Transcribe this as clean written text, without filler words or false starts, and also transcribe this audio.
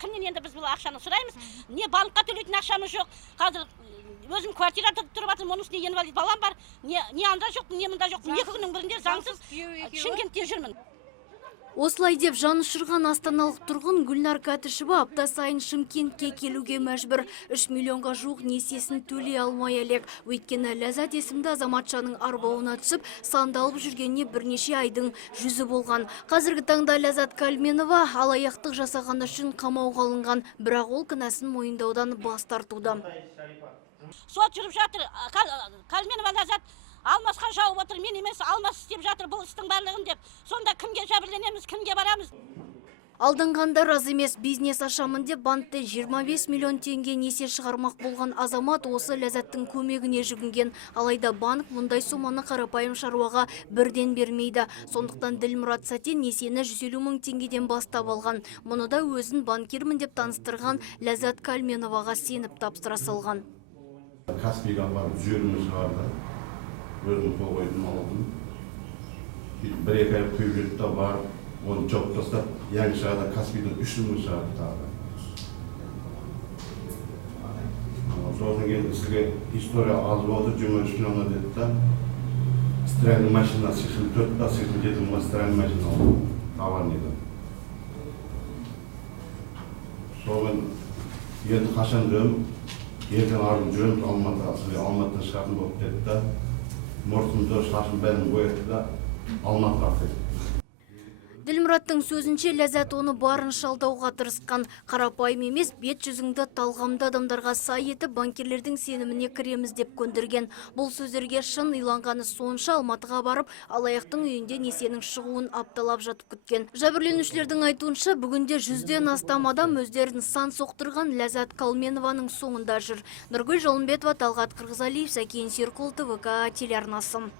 кімнен енді біз бұл ақшаны сұраймыз? Не банкқа төлейтін ақшамыз жоқ. Қазір өзім квартирада тұрып жатырмын, оның үстіне инвалид балам бар. Не анда жоқ, не мында жоқ. 2 күннің бірінде заңсыз Шымкентте жүрмін. Осылай деп жан ұшырған астаналық тұрғын Гүлнар Кәтішева апта сайын Шымкентке келуге мәжбүр. 3 миллионға жуық несиесін төлей алмай әлек. Өйткені Ләззат есімді азаматшаның арбауына түсіп, сандалып жүргеніне бірнеше айдың жүзі болған. Қазіргі таңда Ләззат Калменова алаяқтық жасағаны үшін қамауға алынған, бірақ ол кінәсін мойындаудан бас тартуда. Сот жүріп жатыр. Калменова Ләззат алмасқа жауып отыр, мен емес алмас істеп жатыр бұл істің барлығын деп. Сонда кімге жәбірленеміз, кімге барамыз? Алданғандар аз емес, бизнес ашамын деп банкте 25 миллион теңге несие шығармақ болған азамат осы Ләззаттың көмегіне жүгінген. Алайда банк мұндай соманы қарапайым шаруаға бірден бермейді. Сондықтан Ділмұрат Сәтен несиені 150 мың теңгеден бастап алған. Мұны да өзін банкирмін деп таныстырған Ләззат Калменоваға сеніп тапсыра салған. Каспийға барып жүрміз шығарды. Өзім қол қойдым алдым. 1-2 ай құйып жүрді да барып, оны жауып тастап, яңы шығады, Каспийдің 3 мың шығады тағы. Сосын келді, сізге история аз болды, 23 миллион деді да, стиральный машина 84-87 мың стиральный машина алды, товар еді. Соғын енді қашан жүрім, ертең ардым жүрім, Алматыдан шығатын болып деді да, мұртымды шашым бәрін бояды да Алматыға қайтты. Ділмұраттың сөзінше Ләззат оны барынша алдауға тырысқан. Қарапайым емес, бет жүзіңді талғамды адамдарға сай етіп банкирлердің сеніміне кіреміз деп көндірген. Бұл сөздерге шын иланғаны сонша Алматыға барып, алаяқтың үйінде несиенің шығуын апталап жатып күткен. Жәбірленушілердің айтуынша, бүгінде 100-ден астам адам өздерін сан соқтырған Ләззат Калменованың соңында жүр. Нұргүл Жолымбетова, Талғат Қырғызалиев, Сәкен Серікұлы, ТВК телеарнасы.